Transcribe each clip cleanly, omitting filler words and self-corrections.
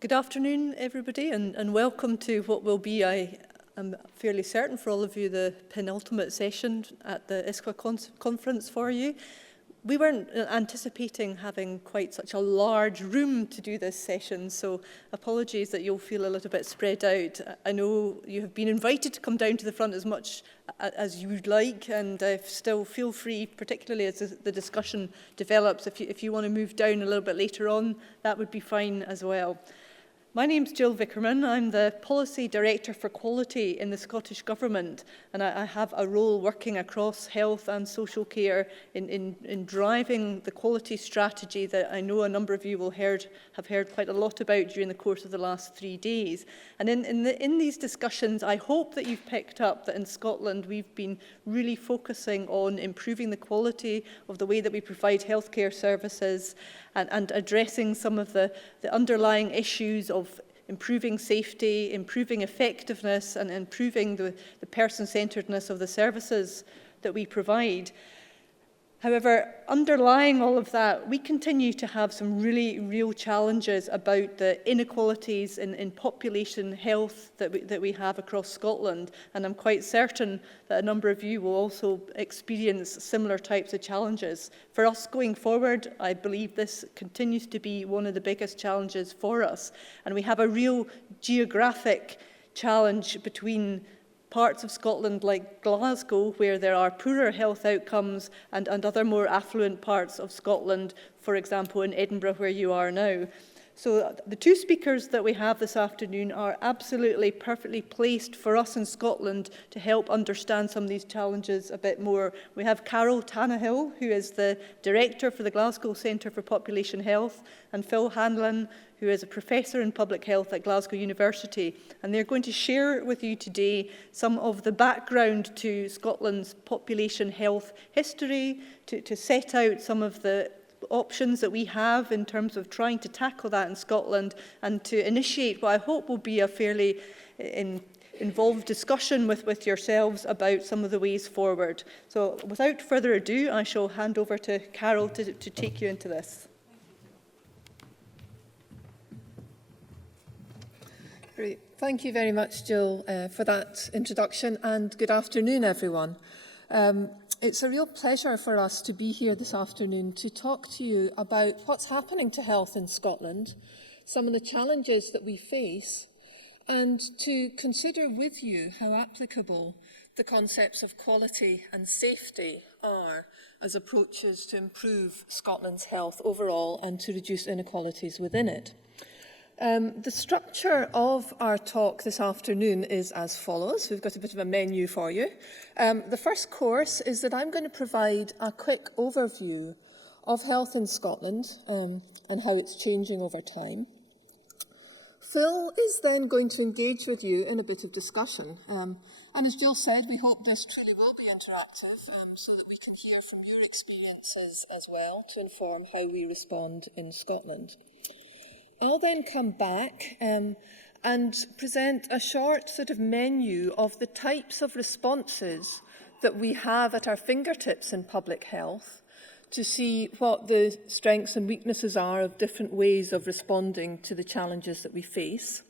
Good afternoon, everybody, and welcome to what will be, I am fairly certain for all of you, the penultimate session at the ISQua conference for you. We weren't anticipating having quite such a large room to do this session, so apologies that you'll feel a little bit spread out. I know you have been invited to come down to the front as much as you would like, and still feel free, particularly as the discussion develops, if you want to move down a little bit later on, that would be fine as well. My name's Jill Vickerman. I'm the Policy Director for Quality in the Scottish Government, and I have a role working across health and social care in driving the quality strategy that I know a number of you will have heard quite a lot about during the course of the last 3 days. And in these discussions, I hope that you've picked up that in Scotland we've been really focusing on improving the quality of the way that we provide healthcare services and addressing some of the underlying issues of improving safety, improving effectiveness, and improving the person-centeredness of the services that we provide. However, underlying all of that, we continue to have some really real challenges about the inequalities in population health that we have across Scotland, and I'm quite certain that a number of you will also experience similar types of challenges. For us going forward, I believe this continues to be one of the biggest challenges for us, and we have a real geographic challenge between parts of Scotland like Glasgow, where there are poorer health outcomes, and other more affluent parts of Scotland, for example in Edinburgh where you are now. So the two speakers that we have this afternoon are absolutely perfectly placed for us in Scotland to help understand some of these challenges a bit more. We have Carol Tannahill, who is the Director for the Glasgow Centre for Population Health, and Phil Hanlon, who is a Professor in Public Health at Glasgow University. And they're going to share with you today some of the background to Scotland's population health history, to set out some of the options that we have in terms of trying to tackle that in Scotland, and to initiate what I hope will be a fairly involved discussion with yourselves about some of the ways forward. So without further ado, I shall hand over to Carol to take you into this. Great. Thank you very much, Jill, for that introduction, and good afternoon, everyone. It's a real pleasure for us to be here this afternoon to talk to you about what's happening to health in Scotland, some of the challenges that we face, and to consider with you how applicable the concepts of quality and safety are as approaches to improve Scotland's health overall and to reduce inequalities within it. The structure of our talk this afternoon is as follows. We've got a bit of a menu for you. The first course is that I'm going to provide a quick overview of health in Scotland and how it's changing over time. Phil is then going to engage with you in a bit of discussion. And as Jill said, we hope this truly will be interactive so that we can hear from your experiences as well to inform how we respond in Scotland. I'll then come back and present a short sort of menu of the types of responses that we have at our fingertips in public health to see what the strengths and weaknesses are of different ways of responding to the challenges that we face.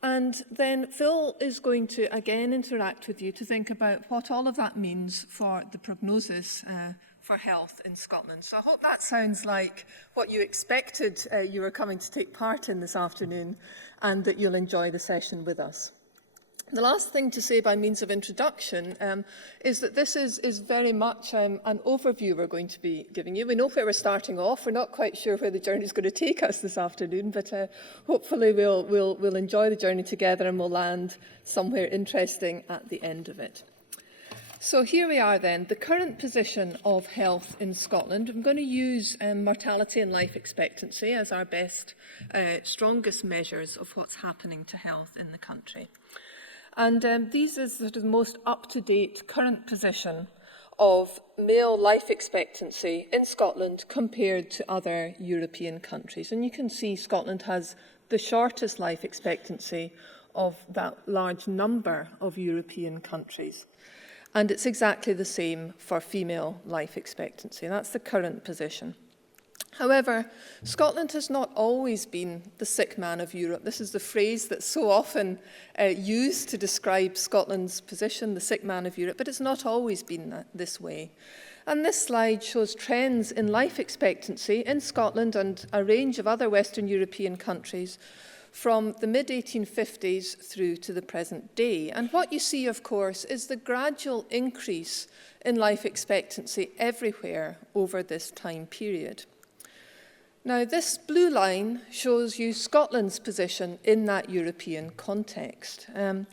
And then Phil is going to again interact with you to think about what all of that means for the prognosis for health in Scotland. So I hope that sounds like what you expected you were coming to take part in this afternoon, and that you'll enjoy the session with us. The last thing to say by means of introduction is that this is very much an overview we're going to be giving you. We know where we're starting off. We're not quite sure where the journey is going to take us this afternoon, but hopefully we'll enjoy the journey together and we'll land somewhere interesting at the end of it. So here we are then, the current position of health in Scotland. I'm going to use mortality and life expectancy as our best, strongest measures of what's happening to health in the country. And these is sort of the most up-to-date current position of male life expectancy in Scotland compared to other European countries. And you can see Scotland has the shortest life expectancy of that large number of European countries. And it's exactly the same for female life expectancy. That's the current position. However, Scotland has not always been the sick man of Europe. This is the phrase that's so often used to describe Scotland's position, the sick man of Europe, but it's not always been this way. And this slide shows trends in life expectancy in Scotland and a range of other Western European countries from the mid-1850s through to the present day. And what you see, of course, is the gradual increase in life expectancy everywhere over this time period. Now, this blue line shows you Scotland's position in that European context. And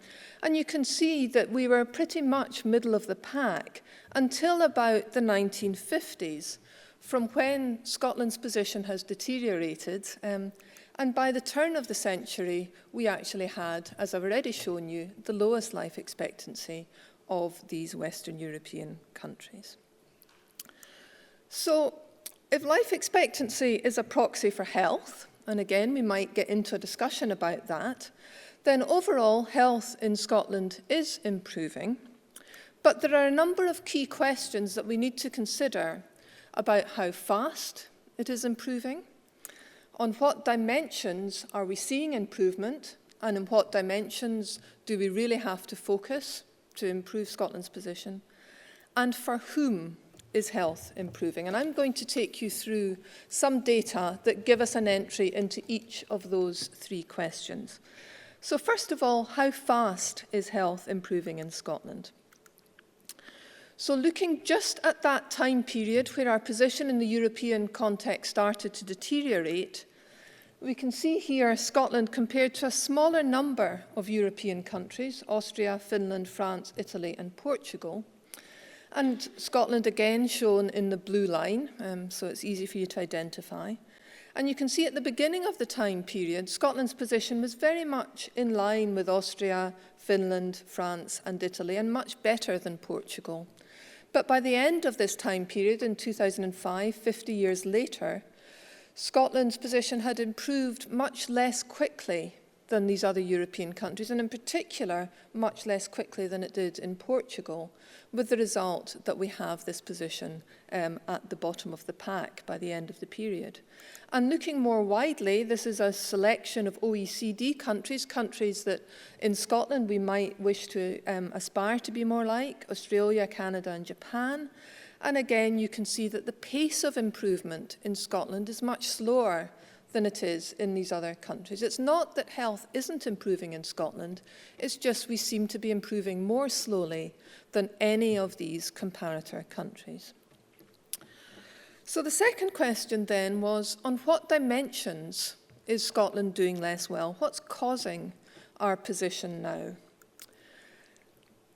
you can see that we were pretty much middle of the pack until about the 1950s, from when Scotland's position has deteriorated. And by the turn of the century, we actually had, as I've already shown you, the lowest life expectancy of these Western European countries. So, if life expectancy is a proxy for health, and again, we might get into a discussion about that, then overall health in Scotland is improving. But there are a number of key questions that we need to consider about how fast it is improving, on what dimensions are we seeing improvement, and in what dimensions do we really have to focus to improve Scotland's position, and for whom is health improving? And I'm going to take you through some data that give us an entry into each of those three questions. So first of all, how fast is health improving in Scotland? So looking just at that time period where our position in the European context started to deteriorate, we can see here Scotland compared to a smaller number of European countries, Austria, Finland, France, Italy, and Portugal. And Scotland again shown in the blue line, so it's easy for you to identify. And you can see at the beginning of the time period, Scotland's position was very much in line with Austria, Finland, France, and Italy, and much better than Portugal. But by the end of this time period, in 2005, 50 years later, Scotland's position had improved much less quickly than these other European countries, and in particular, much less quickly than it did in Portugal, with the result that we have this position at the bottom of the pack by the end of the period. And looking more widely, this is a selection of OECD countries, countries that in Scotland we might wish to aspire to be more like, Australia, Canada, and Japan. And again, you can see that the pace of improvement in Scotland is much slower than it is in these other countries. It's not that health isn't improving in Scotland, it's just we seem to be improving more slowly than any of these comparator countries. So the second question then was, on what dimensions is Scotland doing less well? What's causing our position now?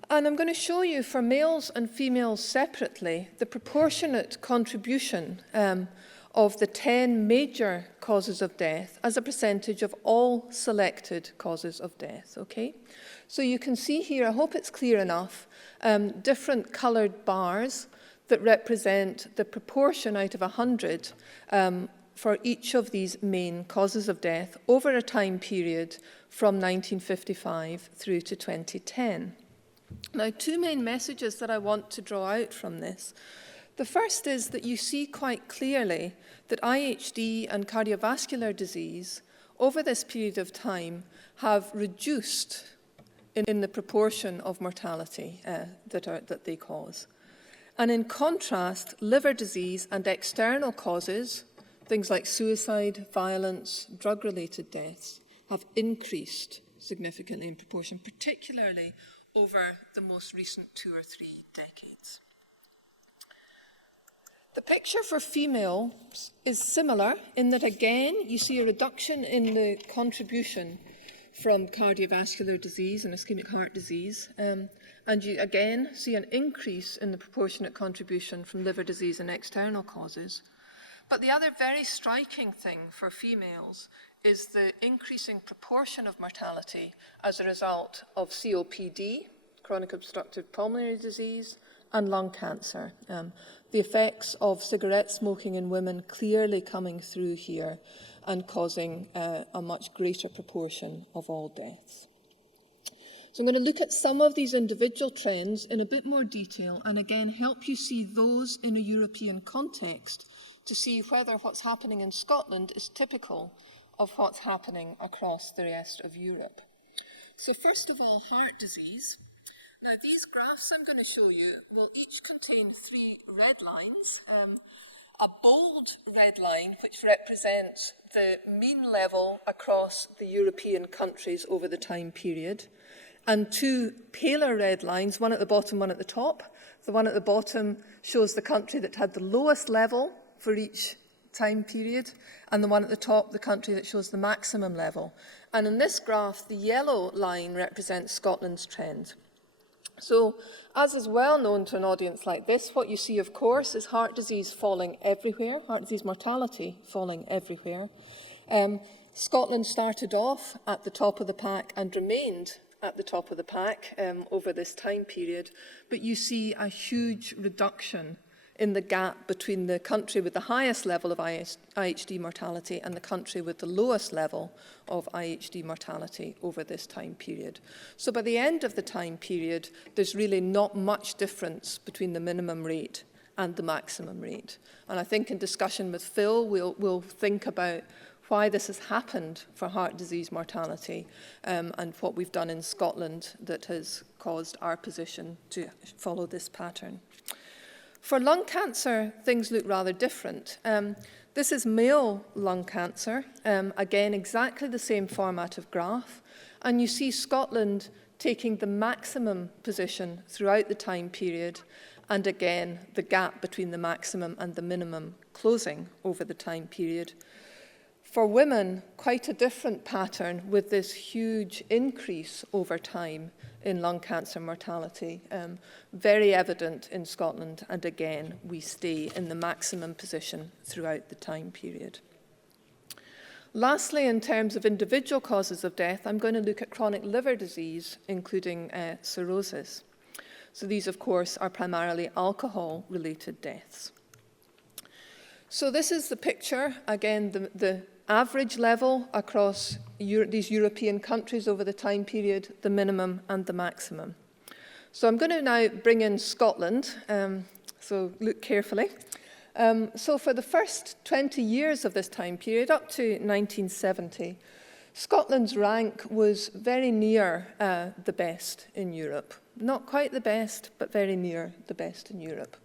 And I'm going to show you for males and females separately the proportionate contribution of the 10 major causes of death as a percentage of all selected causes of death, okay? So you can see here, I hope it's clear enough, different coloured bars that represent the proportion out of 100 for each of these main causes of death over a time period from 1955 through to 2010. Now, two main messages that I want to draw out from this. The first is that you see quite clearly that IHD and cardiovascular disease over this period of time have reduced in the proportion of mortality that they cause. And in contrast, liver disease and external causes, things like suicide, violence, drug-related deaths, have increased significantly in proportion, particularly over the most recent 2 or 3 decades. The picture for females is similar in that, again, you see a reduction in the contribution from cardiovascular disease and ischemic heart disease, and you again see an increase in the proportionate contribution from liver disease and external causes. But the other very striking thing for females is the increasing proportion of mortality as a result of COPD, chronic obstructive pulmonary disease, and lung cancer. The effects of cigarette smoking in women clearly coming through here and causing a much greater proportion of all deaths. So I'm going to look at some of these individual trends in a bit more detail and again help you see those in a European context to see whether what's happening in Scotland is typical of what's happening across the rest of Europe. So first of all, heart disease. Now these graphs I'm going to show you will each contain 3 red lines. A bold red line which represents the mean level across the European countries over the time period, and 2 paler red lines, one at the bottom, one at the top. The one at the bottom shows the country that had the lowest level for each time period, and the one at the top, the country that shows the maximum level. And in this graph, the yellow line represents Scotland's trend. So, as is well known to an audience like this, what you see, of course, is heart disease falling everywhere, heart disease mortality falling everywhere. Scotland started off at the top of the pack and remained at the top of the pack over this time period, but you see a huge reduction in the gap between the country with the highest level of IHD mortality and the country with the lowest level of IHD mortality over this time period. So by the end of the time period, there's really not much difference between the minimum rate and the maximum rate. And I think in discussion with Phil, we'll think about why this has happened for heart disease mortality and what we've done in Scotland that has caused our position to follow this pattern. For lung cancer, things look rather different. This is male lung cancer, again, exactly the same format of graph, and you see Scotland taking the maximum position throughout the time period, and again, the gap between the maximum and the minimum closing over the time period. For women, quite a different pattern with this huge increase over time in lung cancer mortality, very evident in Scotland, and again, we stay in the maximum position throughout the time period. Lastly, in terms of individual causes of death, I'm going to look at chronic liver disease, including cirrhosis. So these, of course, are primarily alcohol-related deaths. So this is the picture, again, the average level across these European countries over the time period, the minimum and the maximum. So I'm going to now bring in Scotland, so look carefully. So for the first 20 years of this time period, up to 1970, Scotland's rank was very near the best in Europe. Not quite the best, but very near the best in Europe.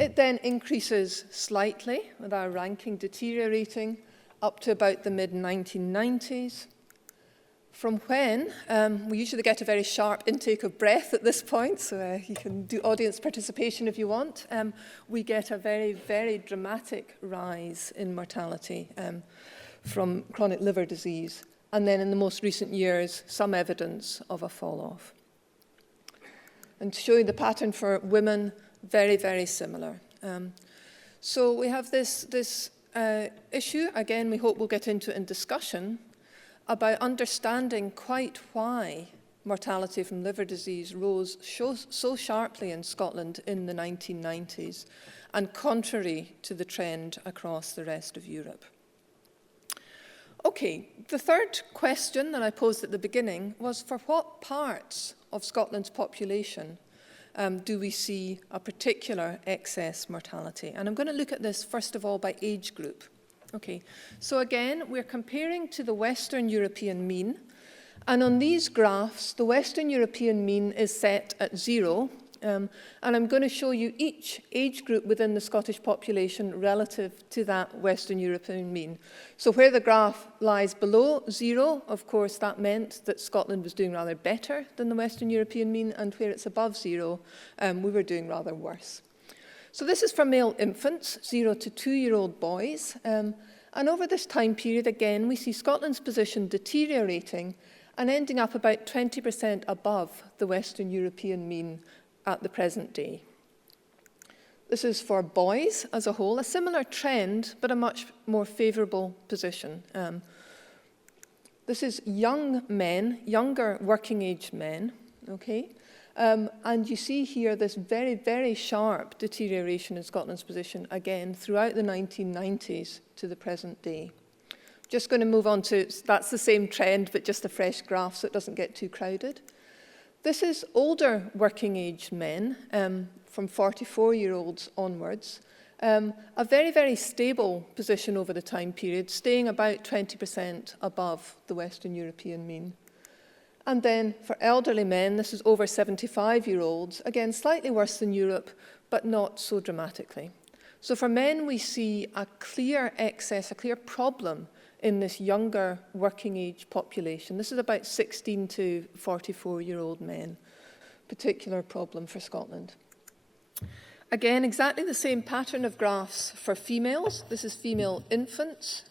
It then increases slightly, with our ranking deteriorating up to about the mid-1990s. From when, we usually get a very sharp intake of breath at this point, so you can do audience participation if you want. We get a very, very dramatic rise in mortality from chronic liver disease, and then in the most recent years, some evidence of a fall-off. And to show you the pattern for women, very, very similar. So we have this issue, again, we hope we'll get into in discussion, about understanding quite why mortality from liver disease rose so sharply in Scotland in the 1990s, and contrary to the trend across the rest of Europe. Okay, the third question that I posed at the beginning was, for what parts of Scotland's population do we see a particular excess mortality? And I'm going to look at this first of all by age group. Okay, so again, we're comparing to the Western European mean, and on these graphs, the Western European mean is set at 0, and I'm going to show you each age group within the Scottish population relative to that Western European mean. So where the graph lies below 0, of course, that meant that Scotland was doing rather better than the Western European mean, and where it's above 0, we were doing rather worse. So this is for male infants, 0 to 2-year-old boys, and over this time period, again, we see Scotland's position deteriorating and ending up about 20% above the Western European mean at the present day. This is for boys as a whole, a similar trend, but a much more favourable position. This is young men, younger working-age men, okay? And you see here this very, very sharp deterioration in Scotland's position, again, throughout the 1990s to the present day. Just going to move on to, that's the same trend, but just a fresh graph so it doesn't get too crowded. This is older working-age men, from 44-year-olds onwards, A very, very stable position over the time period, staying about 20% above the Western European mean. And then for elderly men, this is over 75-year-olds, again, slightly worse than Europe, but not so dramatically. So for men, we see a clear excess, a clear problem in this younger working age population. This is about 16 to 44-year-old men, particular problem for Scotland. Again, exactly the same pattern of graphs for females. This is female infants,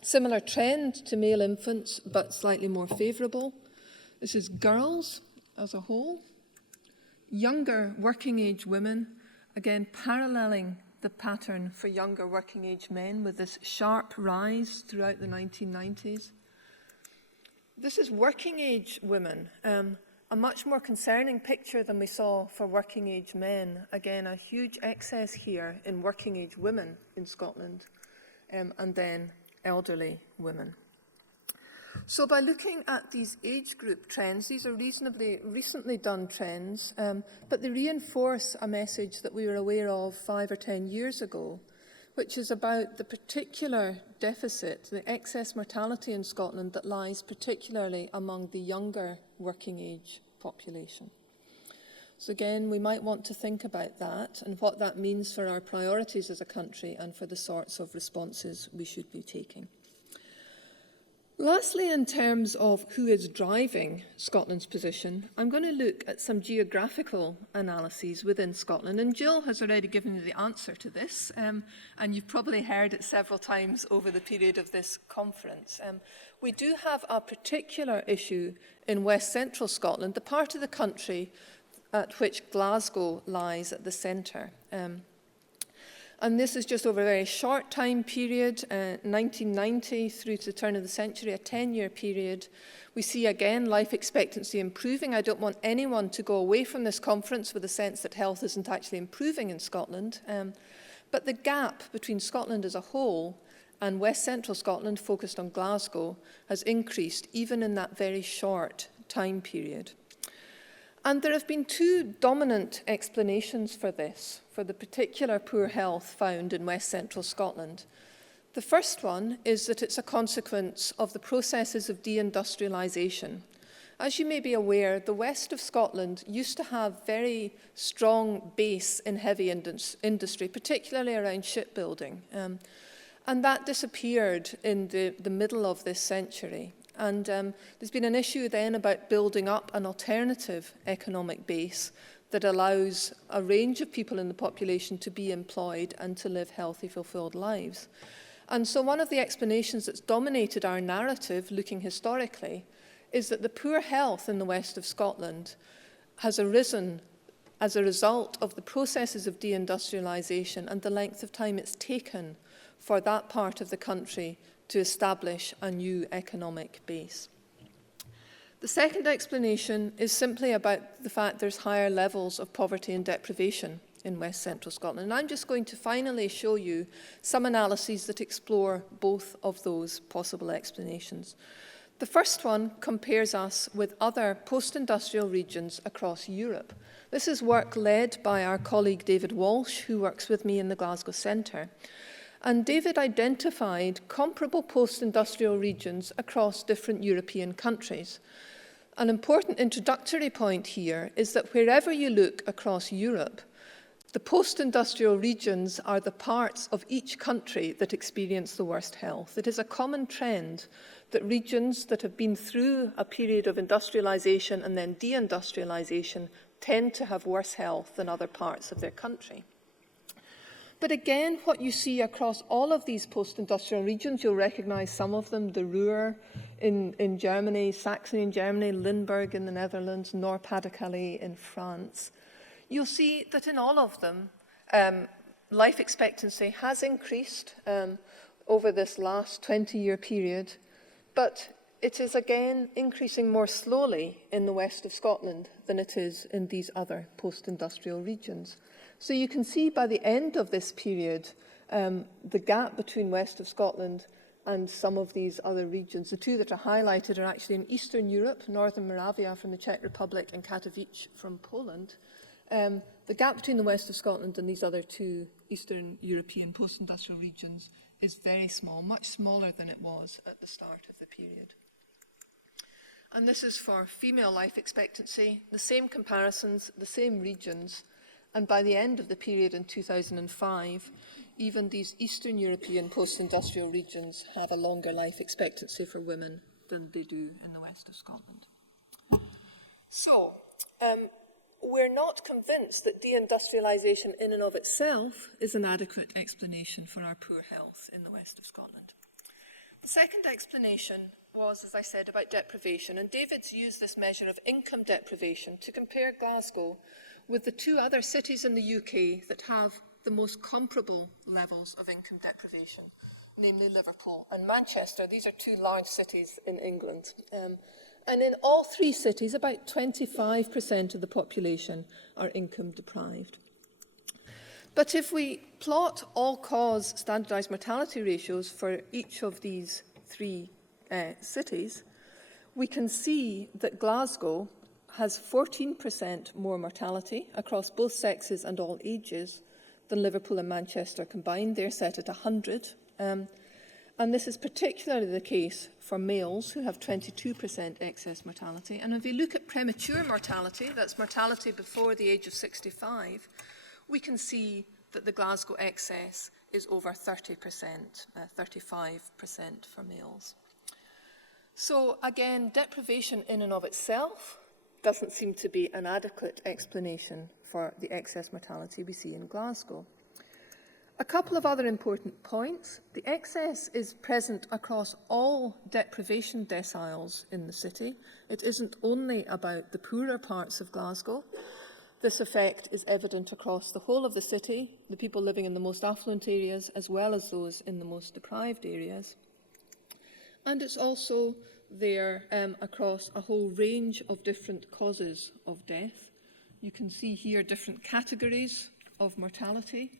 similar trend to male infants, but slightly more favourable. This is girls as a whole. Younger working age women, again paralleling the pattern for younger working age men with this sharp rise throughout the 1990s. This is working age women, a much more concerning picture than we saw for working age men. Again, a huge excess here in working age women in Scotland, and then elderly women. So by looking at these age group trends, these are reasonably recently done trends, but they reinforce a message that we were aware of 5 or 10 years ago, which is about the particular deficit, the excess mortality in Scotland that lies particularly among the younger working age population. So again, we might want to think about that and what that means for our priorities as a country and for the sorts of responses we should be taking. Lastly, in terms of who is driving Scotland's position, I'm going to look at some geographical analyses within Scotland. And Jill has already given you the answer to this, and you've probably heard it several times over the period of this conference. We do have a particular issue in West Central Scotland, the part of the country at which Glasgow lies at the centre. And this is just over a very short time period, 1990 through to the turn of the century, a 10-year period. We see again life expectancy improving. I don't want anyone to go away from this conference with a sense that health isn't actually improving in Scotland. But the gap between Scotland as a whole and West Central Scotland, focused on Glasgow, has increased even in that very short time period. And there have been two dominant explanations for this, for the particular poor health found in West Central Scotland. The first one is that it's a consequence of the processes of deindustrialisation. As you may be aware, the west of Scotland used to have very strong base in heavy industry, particularly around shipbuilding. And that disappeared in the middle of this century. And there's been an issue then about building up an alternative economic base that allows a range of people in the population to be employed and to live healthy, fulfilled lives. And so one of the explanations that's dominated our narrative, looking historically, is that the poor health in the west of Scotland has arisen as a result of the processes of deindustrialisation and the length of time it's taken for that part of the country to establish a new economic base. The second explanation is simply about the fact there's higher levels of poverty and deprivation in West Central Scotland. And I'm just going to finally show you some analyses that explore both of those possible explanations. The first one compares us with other post-industrial regions across Europe. This is work led by our colleague David Walsh, who works with me in the Glasgow Centre. And David identified comparable post-industrial regions across different European countries. An important introductory point here is that wherever you look across Europe, the post-industrial regions are the parts of each country that experience the worst health. It is a common trend that regions that have been through a period of industrialisation and then deindustrialisation tend to have worse health than other parts of their country. But again, what you see across all of these post-industrial regions, you'll recognise some of them, the Ruhr in Germany, Saxony in Germany, Limburg in the Netherlands, Nord-Pas-de-Calais in France. You'll see that in all of them, life expectancy has increased over this last 20-year period, but it is again increasing more slowly in the west of Scotland than it is in these other post-industrial regions. So you can see by the end of this period, the gap between west of Scotland and some of these other regions. The two that are highlighted are actually in Eastern Europe, Northern Moravia from the Czech Republic and Katowice from Poland. the gap between the west of Scotland and these other two Eastern European post-industrial regions is very small, much smaller than it was at the start of the period. And this is for female life expectancy, the same comparisons, the same regions, and by the end of the period in 2005, even these Eastern European post-industrial regions have a longer life expectancy for women than they do in the west of Scotland. So, we're not convinced that deindustrialisation in and of itself is an adequate explanation for our poor health in the west of Scotland. The second explanation was, as I said, about deprivation, and David's used this measure of income deprivation to compare Glasgow with the two other cities in the UK that have the most comparable levels of income deprivation, namely Liverpool and Manchester. These are two large cities in England. And in all three cities, about 25% of the population are income deprived. But if we plot all-cause standardised mortality ratios for each of these three cities, we can see that Glasgow has 14% more mortality across both sexes and all ages than Liverpool and Manchester combined. They're set at 100. And this is particularly the case for males who have 22% excess mortality. And if we look at premature mortality, that's mortality before the age of 65, we can see that the Glasgow excess is over 30%, 35% for males. So again, deprivation in and of itself doesn't seem to be an adequate explanation for the excess mortality we see in Glasgow. A couple of other important points. The excess is present across all deprivation deciles in the city. It isn't only about the poorer parts of Glasgow. This effect is evident across the whole of the city, the people living in the most affluent areas as well as those in the most deprived areas. And it's also there across a whole range of different causes of death. You can see here different categories of mortality.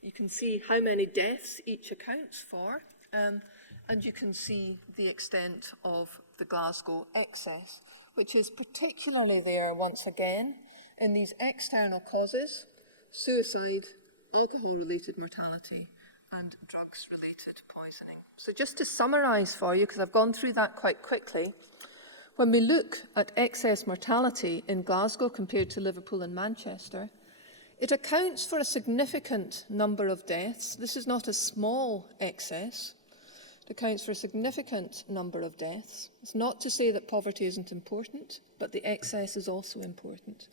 You can see how many deaths each accounts for, and you can see the extent of the Glasgow excess, which is particularly there once again in these external causes: suicide, alcohol-related mortality, and drugs-related poisoning. So just to summarise for you, because I've gone through that quite quickly, when we look at excess mortality in Glasgow compared to Liverpool and Manchester, it accounts for a significant number of deaths. This is not a small excess. It accounts for a significant number of deaths. It's not to say that poverty isn't important, but the excess is also important.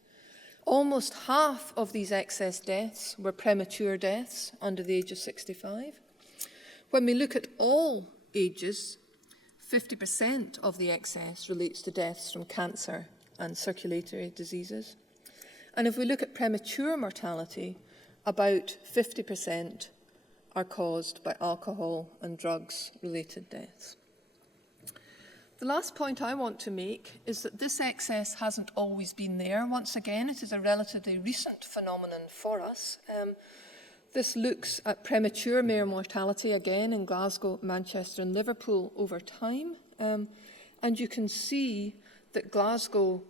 Almost half of these excess deaths were premature deaths under the age of 65. When we look at all ages, 50% of the excess relates to deaths from cancer and circulatory diseases. And if we look at premature mortality, about 50% are caused by alcohol and drugs-related deaths. The last point I want to make is that this excess hasn't always been there. Once again, it is a relatively recent phenomenon for us. This looks at premature male mortality, again, in Glasgow, Manchester and Liverpool over time. And you can see that Glasgow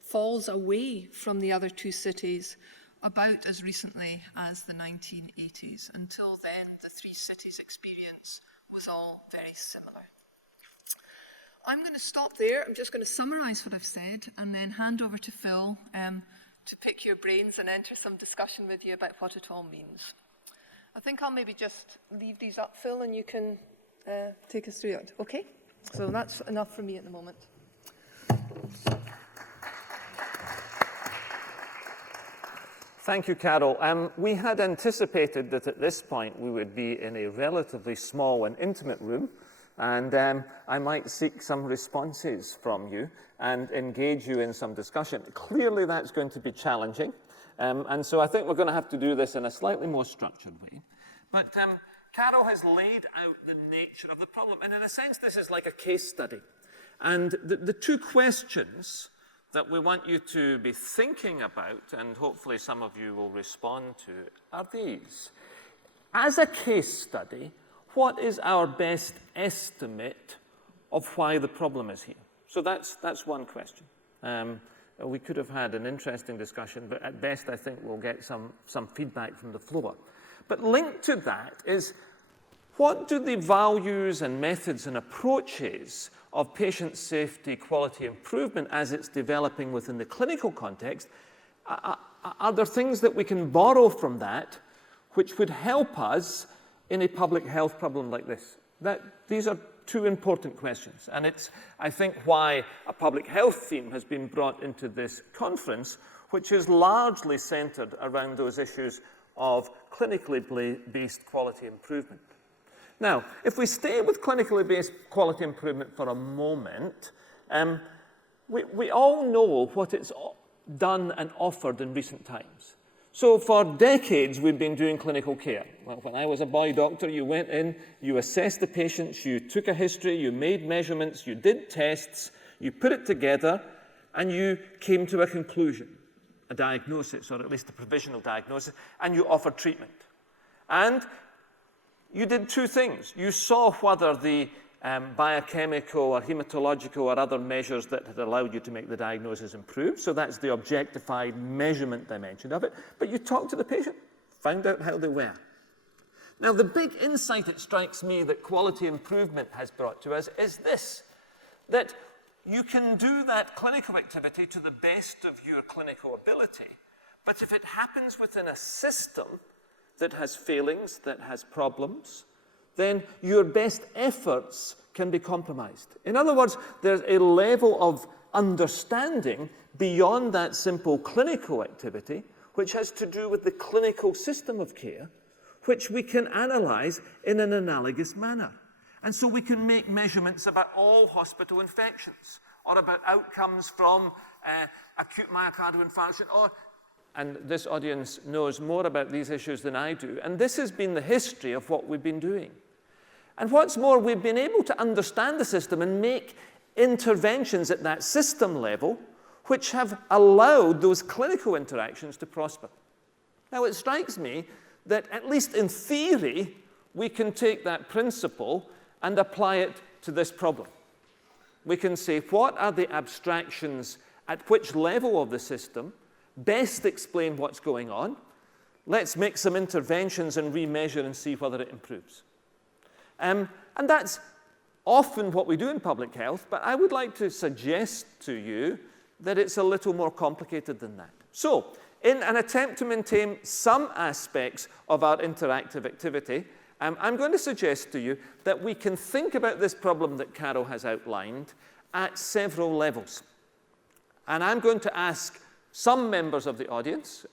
falls away from the other two cities about as recently as the 1980s. Until then, the three cities' experience was all very similar. I'm going to stop there. I'm just going to summarise what I've said and then hand over to Phil to pick your brains and enter some discussion with you about what it all means. I think I'll maybe just leave these up, Phil, and you can take us through it. Okay? So that's enough for me at the moment. Thank you, Carol. We had anticipated that at this point we would be in a relatively small and intimate room, and I might seek some responses from you and engage you in some discussion. Clearly that's going to be challenging, and so I think we're going to have to do this in a slightly more structured way. But Carol has laid out the nature of the problem, and in a sense this is like a case study. And the two questions that we want you to be thinking about, and hopefully some of you will respond to, are these. As a case study, what is our best estimate of why the problem is here? So that's one question. we could have had an interesting discussion, but at best I think we'll get some feedback from the floor. But linked to that is, what do the values and methods and approaches of patient safety quality improvement as it's developing within the clinical context, are there things that we can borrow from that which would help us in a public health problem like this? These are two important questions, and it's, I think, why a public health theme has been brought into this conference, which is largely centered around those issues of clinically based quality improvement. Now, if we stay with clinically based quality improvement for a moment, we all know what it's done and offered in recent times. So for decades, we've been doing clinical care. Well, when I was a boy doctor, you went in, you assessed the patients, you took a history, you made measurements, you did tests, you put it together, and you came to a conclusion, a diagnosis, or at least a provisional diagnosis, and you offered treatment. And you did two things. You saw whether the biochemical or hematological or other measures that had allowed you to make the diagnosis improve. So that's the objectified measurement dimension of it. But you talked to the patient, found out how they were. Now, the big insight it strikes me that quality improvement has brought to us is this, that you can do that clinical activity to the best of your clinical ability, but if it happens within a system that has failings, that has problems, then your best efforts can be compromised. In other words, there's a level of understanding beyond that simple clinical activity, which has to do with the clinical system of care, which we can analyze in an analogous manner. And so we can make measurements about all hospital infections, or about outcomes from acute myocardial infarction, and this audience knows more about these issues than I do. And this has been the history of what we've been doing. And what's more, we've been able to understand the system and make interventions at that system level which have allowed those clinical interactions to prosper. Now, it strikes me that, at least in theory, we can take that principle and apply it to this problem. We can say, what are the abstractions at which level of the system best explain what's going on? Let's make some interventions and remeasure and see whether it improves. And that's often what we do in public health, but I would like to suggest to you that it's a little more complicated than that. So, in an attempt to maintain some aspects of our interactive activity, I'm going to suggest to you that we can think about this problem that Carol has outlined at several levels. And I'm going to ask some members of the audience,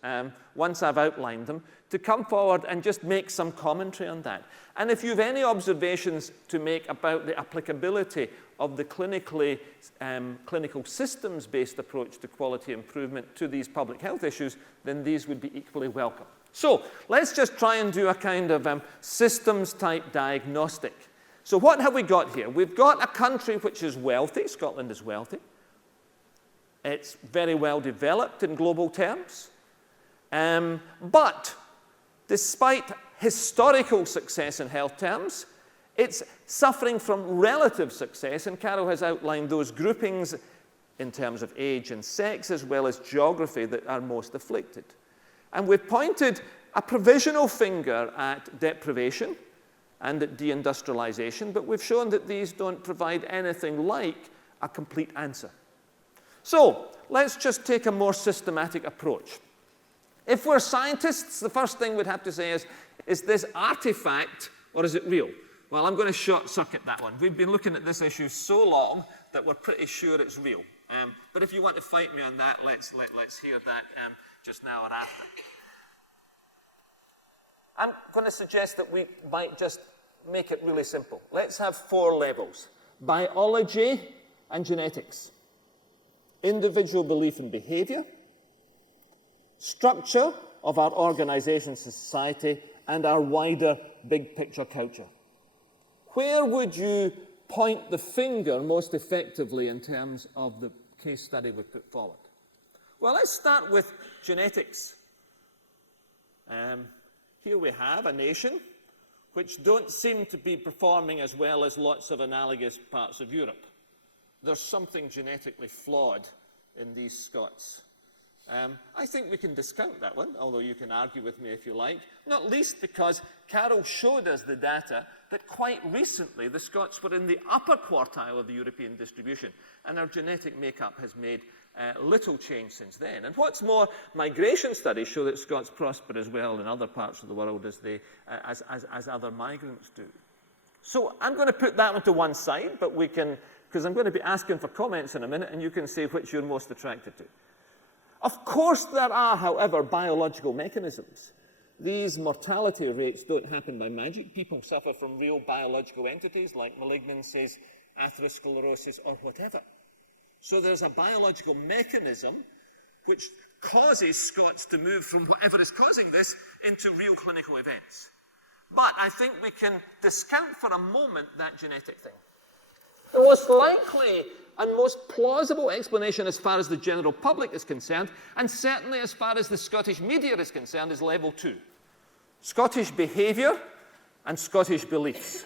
once I've outlined them, to come forward and just make some commentary on that. And if you have any observations to make about the applicability of the clinical systems-based approach to quality improvement to these public health issues, then these would be equally welcome. So let's just try and do a kind of systems-type diagnostic. So what have we got here? We've got a country which is wealthy. Scotland is wealthy. It's very well developed in global terms. But despite historical success in health terms, it's suffering from relative success, and Carol has outlined those groupings in terms of age and sex, as well as geography, that are most afflicted. And we've pointed a provisional finger at deprivation and at deindustrialization, but we've shown that these don't provide anything like a complete answer. So let's just take a more systematic approach. If we're scientists, the first thing we'd have to say is this artifact, or is it real? Well, I'm going to short-circuit that one. We've been looking at this issue so long that we're pretty sure it's real. But if you want to fight me on that, let's hear that just now or after. I'm going to suggest that we might just make it really simple. Let's have 4 levels: biology and genetics, individual belief and behavior, structure of our organization and society, and our wider big picture culture. Where would you point the finger most effectively in terms of the case study we put forward? Well, let's start with genetics. Here we have a nation which don't seem to be performing as well as lots of analogous parts of Europe. There's something genetically flawed in these Scots. I think we can discount that one, although you can argue with me if you like, not least because Carol showed us the data that quite recently the Scots were in the upper quartile of the European distribution, and our genetic makeup has made little change since then. And what's more, migration studies show that Scots prosper as well in other parts of the world as other migrants do. So I'm going to put that one to one side, but we can, because I'm going to be asking for comments in a minute, and you can say which you're most attracted to. Of course there are, however, biological mechanisms. These mortality rates don't happen by magic. People suffer from real biological entities like malignancies, atherosclerosis, or whatever. So there's a biological mechanism which causes Scots to move from whatever is causing this into real clinical events. But I think we can discount for a moment that genetic thing. The most likely and most plausible explanation as far as the general public is concerned, and certainly as far as the Scottish media is concerned, is level 2. Scottish behaviour and Scottish beliefs.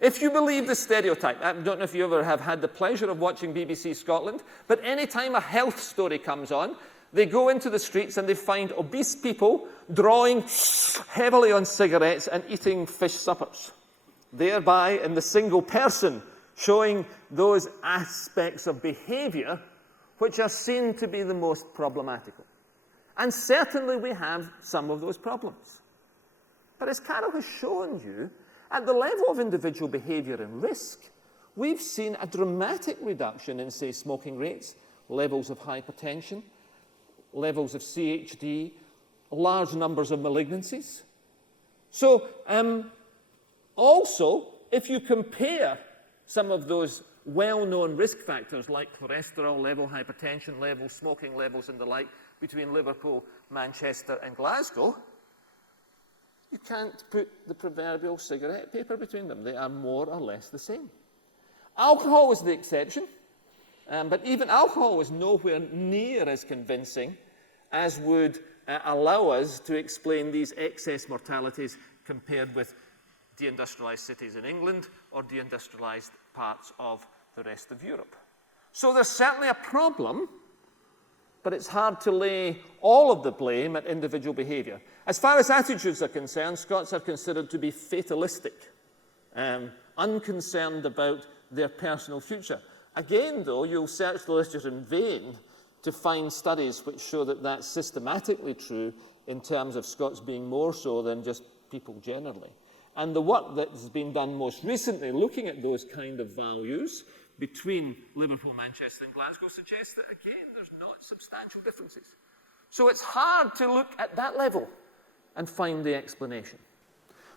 If you believe the stereotype, I don't know if you ever have had the pleasure of watching BBC Scotland, but any time a health story comes on, they go into the streets and they find obese people drawing heavily on cigarettes and eating fish suppers, thereby in the single person showing those aspects of behaviour which are seen to be the most problematical. And certainly we have some of those problems. But as Carol has shown you, at the level of individual behaviour and risk, we've seen a dramatic reduction in, say, smoking rates, levels of hypertension, levels of CHD, large numbers of malignancies. So also, if you compare some of those well-known risk factors like cholesterol level, hypertension level, smoking levels and the like between Liverpool, Manchester and Glasgow, you can't put the proverbial cigarette paper between them. They are more or less the same. Alcohol is the exception, but even alcohol is nowhere near as convincing as would allow us to explain these excess mortalities compared with deindustrialized cities in England or deindustrialized parts of the rest of Europe. So there's certainly a problem, but it's hard to lay all of the blame at individual behaviour. As far as attitudes are concerned, Scots are considered to be fatalistic, unconcerned about their personal future. Again, though, you'll search the literature in vain to find studies which show that that's systematically true in terms of Scots being more so than just people generally. And the work that has been done most recently looking at those kind of values between Liverpool, Manchester and Glasgow suggests that, again, there's not substantial differences. So it's hard to look at that level and find the explanation.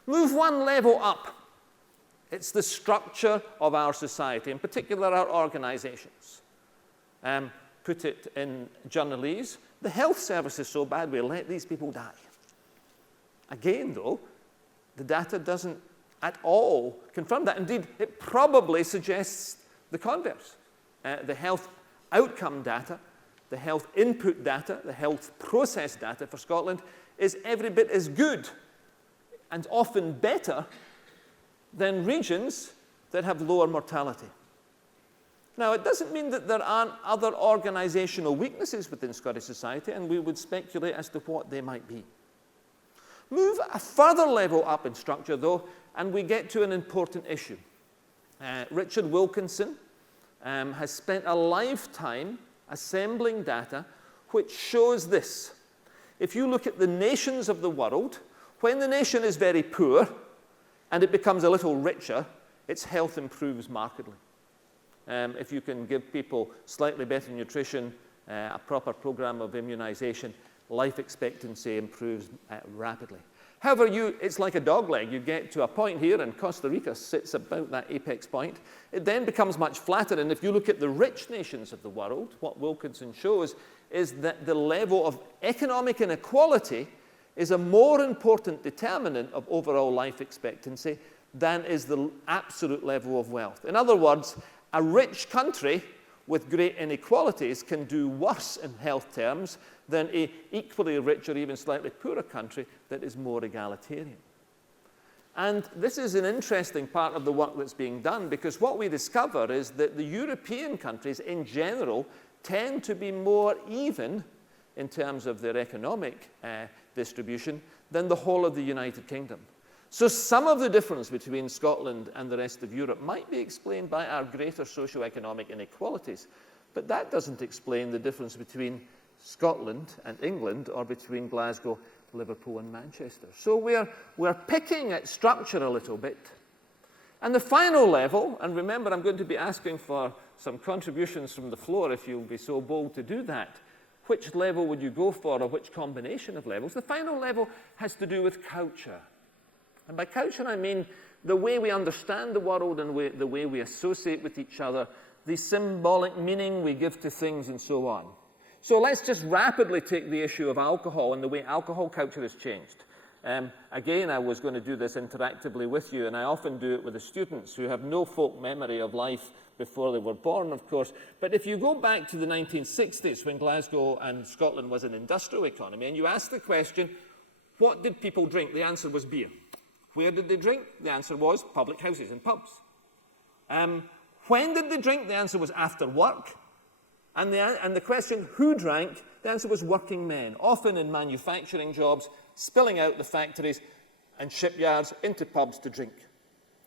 Move one level up. It's the structure of our society, in particular our organisations. Put it in journalese, the health service is so bad we let these people die. Again, though, the data doesn't at all confirm that. Indeed, it probably suggests the converse. The health outcome data, the health input data, the health process data for Scotland is every bit as good and often better than regions that have lower mortality. Now, it doesn't mean that there aren't other organisational weaknesses within Scottish society, and we would speculate as to what they might be. Move a further level up in structure, though, and we get to an important issue. Richard Wilkinson has spent a lifetime assembling data which shows this. If you look at the nations of the world, when the nation is very poor and it becomes a little richer, its health improves markedly. If you can give people slightly better nutrition, a proper program of immunization, life expectancy improves rapidly. However, it's like a dogleg. You get to a point here, and Costa Rica sits about that apex point. It then becomes much flatter, and if you look at the rich nations of the world, what Wilkinson shows is that the level of economic inequality is a more important determinant of overall life expectancy than is the absolute level of wealth. In other words, a rich country with great inequalities can do worse in health terms than an equally rich or even slightly poorer country that is more egalitarian. And this is an interesting part of the work that's being done, because what we discover is that the European countries in general tend to be more even in terms of their economic distribution than the whole of the United Kingdom. So some of the difference between Scotland and the rest of Europe might be explained by our greater socioeconomic inequalities, but that doesn't explain the difference between Scotland and England or between Glasgow, Liverpool and Manchester. So we're picking at structure a little bit. And the final level, and remember I'm going to be asking for some contributions from the floor if you'll be so bold to do that. Which level would you go for, or which combination of levels? The final level has to do with culture. And by culture I mean the way we understand the world and the way we associate with each other, the symbolic meaning we give to things and so on. So let's just rapidly take the issue of alcohol and the way alcohol culture has changed. Again, I was going to do this interactively with you, and I often do it with the students who have no folk memory of life before they were born, of course. But if you go back to the 1960s, when Glasgow and Scotland was an industrial economy, and you ask the question, what did people drink? The answer was beer. Where did they drink? The answer was public houses and pubs. When did they drink? The answer was after work. And the question, who drank? The answer was working men, often in manufacturing jobs, spilling out the factories and shipyards into pubs to drink.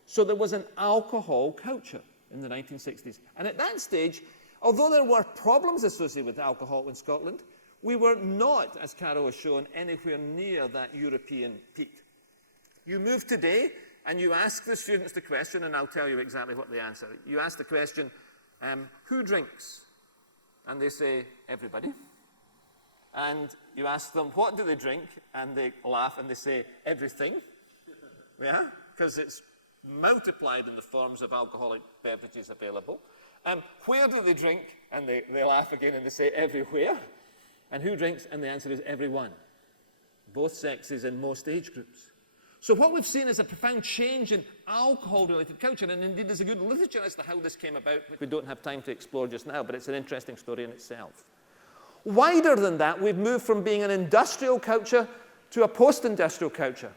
So there was an alcohol culture in the 1960s. And at that stage, although there were problems associated with alcohol in Scotland, we were not, as Carol has shown, anywhere near that European peak. You move today and you ask the students the question, and I'll tell you exactly what they answer. You ask the question, who drinks? And they say, everybody. And you ask them, what do they drink? And they laugh and they say, everything. Yeah? Because it's multiplied in the forms of alcoholic beverages available. Where do they drink? And they laugh again and they say, everywhere. And who drinks? And the answer is everyone. Both sexes in most age groups. So what we've seen is a profound change in alcohol-related culture, and indeed there's a good literature as to how this came about, which we don't have time to explore just now, but it's an interesting story in itself. Wider than that, we've moved from being an industrial culture to a post-industrial culture,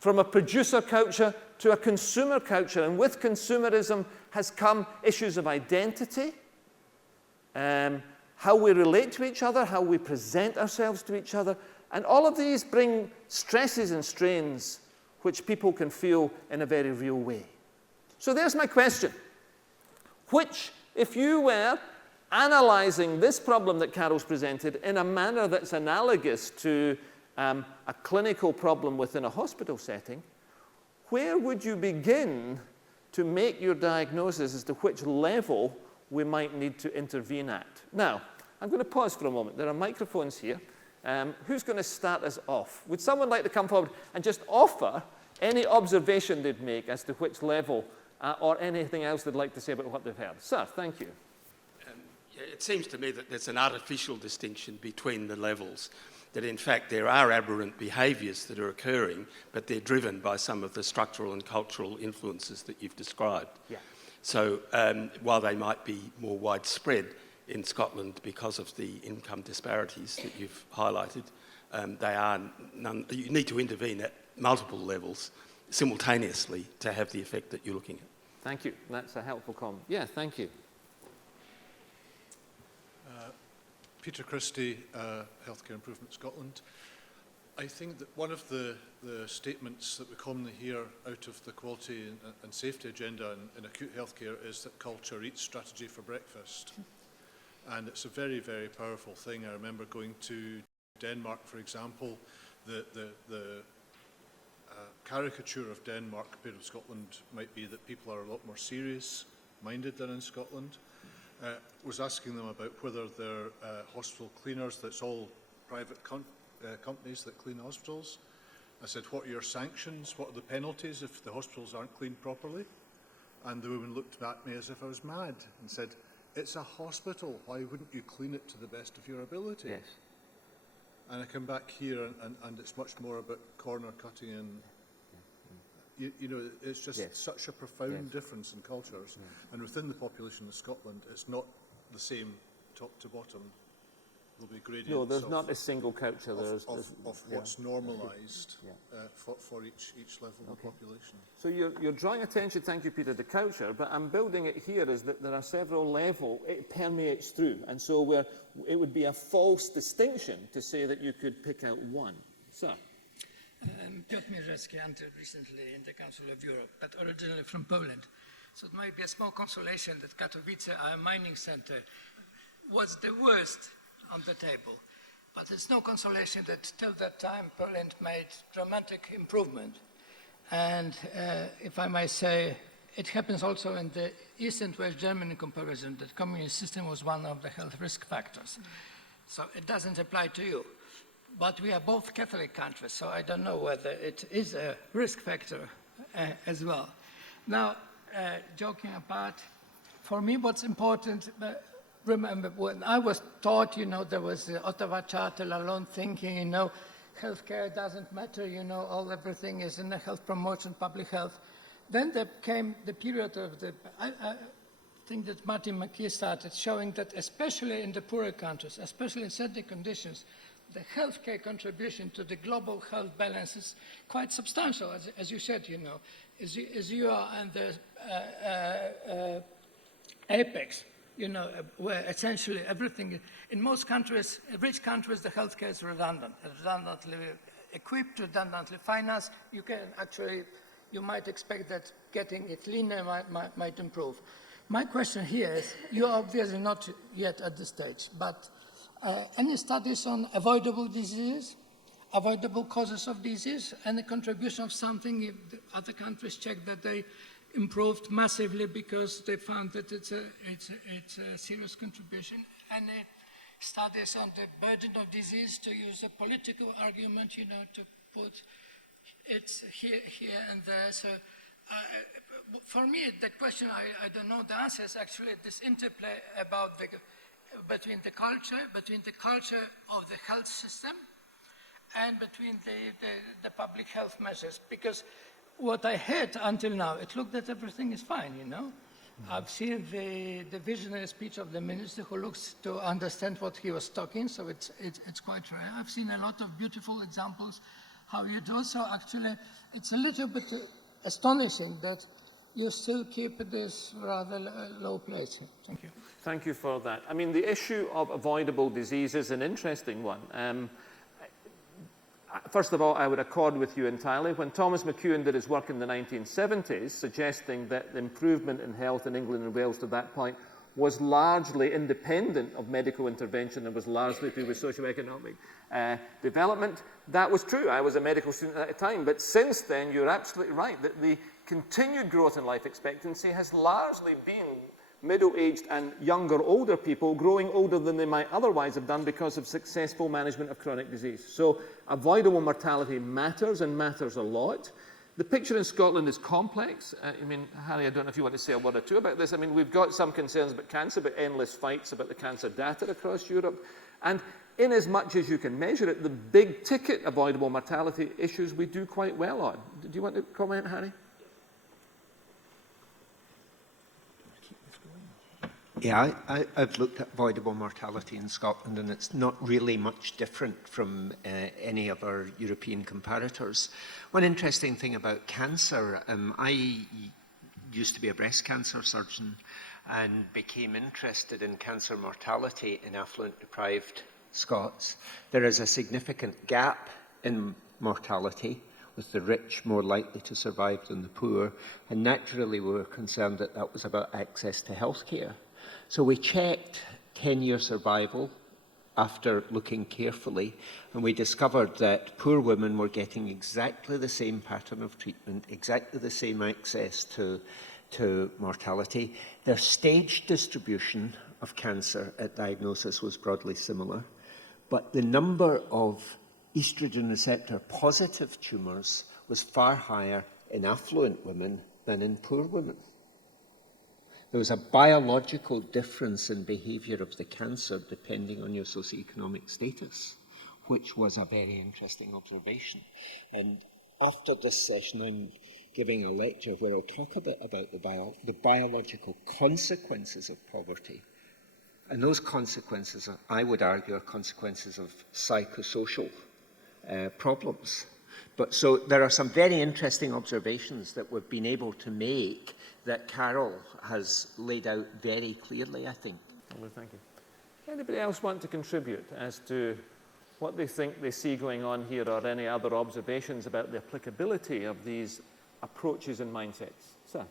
from a producer culture to a consumer culture, and with consumerism has come issues of identity, how we relate to each other, how we present ourselves to each other, and all of these bring stresses and strains which people can feel in a very real way. So there's my question. Which, if you were analysing this problem that Carol's presented in a manner that's analogous to a clinical problem within a hospital setting, where would you begin to make your diagnosis as to which level we might need to intervene at? Now, I'm going to pause for a moment. There are microphones here. Who's going to start us off? Would someone like to come forward and just offer any observation they'd make as to which level or anything else they'd like to say about what they've heard? Sir, thank you. Yeah, it seems to me that there's an artificial distinction between the levels, that in fact there are aberrant behaviours that are occurring, but they're driven by some of the structural and cultural influences that you've described. Yeah. So while they might be more widespread in Scotland because of the income disparities that you've highlighted, they are you need to intervene at multiple levels simultaneously to have the effect that you're looking at. Thank you. That's a helpful comment. Yeah, thank you. Peter Christie, Healthcare Improvement Scotland. I think that one of the statements that we commonly hear out of the quality and safety agenda in acute healthcare is that culture eats strategy for breakfast. And it's a very, very powerful thing. I remember going to Denmark, for example. The caricature of Denmark compared with Scotland might be that people are a lot more serious-minded than in Scotland. Was asking them about whether they're hospital cleaners, that's all private companies that clean hospitals. I said, what are your sanctions? What are the penalties if the hospitals aren't cleaned properly? And the woman looked at me as if I was mad and said, it's a hospital, why wouldn't you clean it to the best of your ability? Yes. And I come back here and it's much more about corner cutting and you know, it's just such a profound difference in cultures. And within the population of Scotland, it's not the same top to bottom. there'll be gradients No, there's not a single culture. There's what's normalised for each level of the population. So you're drawing attention, thank you, Peter, to culture, but I'm building it here is that there are several levels, it permeates through, and so it would be a false distinction to say that you could pick out one. Sir? Piotr Mierzewski, until recently in the Council of Europe, but originally from Poland. So it might be a small consolation that Katowice, our mining center, was the worst on the table. But it's no consolation that till that time Poland made dramatic improvement. And if I may say, it happens also in the East and West Germany comparison that communist system was one of the health risk factors. So it doesn't apply to you. But we are both Catholic countries, so I don't know whether it is a risk factor as well. Now, joking apart, for me what's important, remember when I was taught, there was the Ottawa Charter, Lalonde thinking, healthcare doesn't matter, everything is in the health promotion, public health. Then there came the period of I think that Martin McKee started showing that especially in the poorer countries, especially in certain conditions, the healthcare contribution to the global health balance is quite substantial, as you said, as you are in the apex, where essentially everything, in most countries, rich countries, the healthcare is redundantly equipped, redundantly financed. You might expect that getting it leaner might improve. My question here is, you're obviously not yet at this stage, but any studies on avoidable disease, avoidable causes of disease, and the contribution of something if the other countries check that they improved massively because they found that it's a serious contribution? Any studies on the burden of disease, to use a political argument, to put it here and there? So for me, the question, I don't know the answer, is actually this interplay about between the culture of the health system and between the public health measures. Because what I heard until now, it looked that everything is fine, I've seen the visionary speech of the minister who looks to understand what he was talking, so it's quite rare. I've seen a lot of beautiful examples how you do, so actually it's a little bit astonishing that you still keep this rather low place. Thank you. Thank you for that. I mean, the issue of avoidable disease is an interesting one. First of all, I would accord with you entirely. When Thomas McEwen did his work in the 1970s, suggesting that the improvement in health in England and Wales to that point was largely independent of medical intervention and was largely to do with socioeconomic development, that was true. I was a medical student at the time. But since then, you're absolutely right that the continued growth in life expectancy has largely been middle-aged and younger, older people growing older than they might otherwise have done because of successful management of chronic disease. So avoidable mortality matters, and matters a lot. The picture in Scotland is complex. Harry, I don't know if you want to say a word or two about this. We've got some concerns about cancer, but endless fights about the cancer data across Europe. And in as much as you can measure it, the big-ticket avoidable mortality issues we do quite well on. Do you want to comment, Harry? Yeah, I've looked at avoidable mortality in Scotland, and it's not really much different from any of our European comparators. One interesting thing about cancer, I used to be a breast cancer surgeon and became interested in cancer mortality in affluent deprived Scots. There is a significant gap in mortality, with the rich more likely to survive than the poor, and naturally we were concerned that that was about access to healthcare. So we checked 10-year survival after looking carefully, and we discovered that poor women were getting exactly the same pattern of treatment, exactly the same access to mortality. Their stage distribution of cancer at diagnosis was broadly similar, but the number of estrogen receptor positive tumours was far higher in affluent women than in poor women. There was a biological difference in behaviour of the cancer depending on your socioeconomic status, which was a very interesting observation. And after this session, I'm giving a lecture where I'll talk a bit about the biological consequences of poverty. And those consequences, I would argue, are consequences of psychosocial problems. But so there are some very interesting observations that we've been able to make that Carol has laid out very clearly, I think. Well, thank you. Anybody else want to contribute as to what they think they see going on here, or any other observations about the applicability of these approaches and mindsets? Sir?